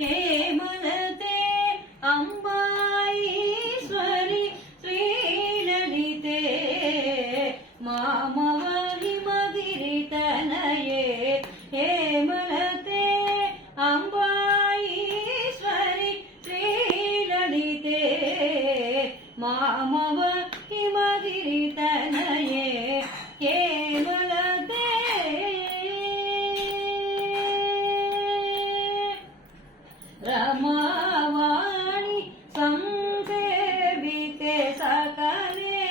हेमलते अम्बाईश्वरि श्रीललिते मामव हिमगिरितनये हेमलते अम्बाईश्वरि श्रीललिते मामव हिमगिरितनये हेमलते रमावाणि संसेविते सकले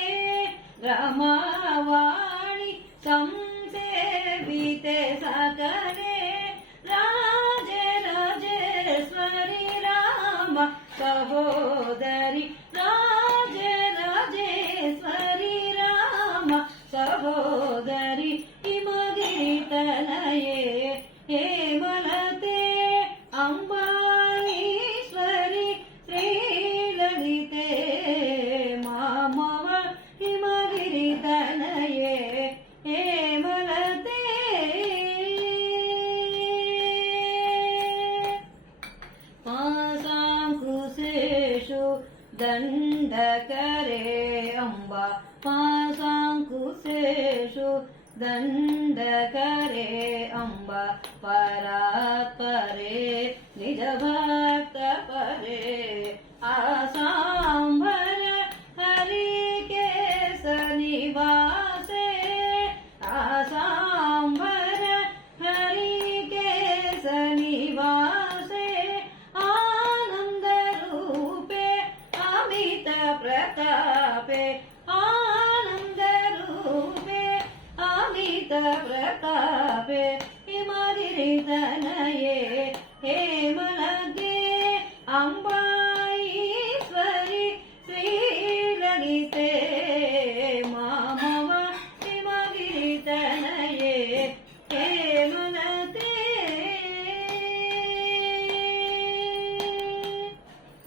रमावाणि संसेविते सकले राजे राजेश्वरि राम सहोदरि राजे राजेश्वरि राम सहोदरि हिमगिरितनये हेमलते अम्बाईश्वरि श्रीललिते मामव हिमगिरितनये हेमलते पाशाङ्कुशेषु दण्डकरे अम्बा पाशाङ्कुशेषु दण्डकरे अम्बा परात्परे निजभक्तपरे आसाम्बर हरिकेशनिवासे आसाम्बर हरिकेशनिवासे आनन्दरूपे अमित प्रतापे आनन्दरूपे अमित प्रतापे हिमगिरितनये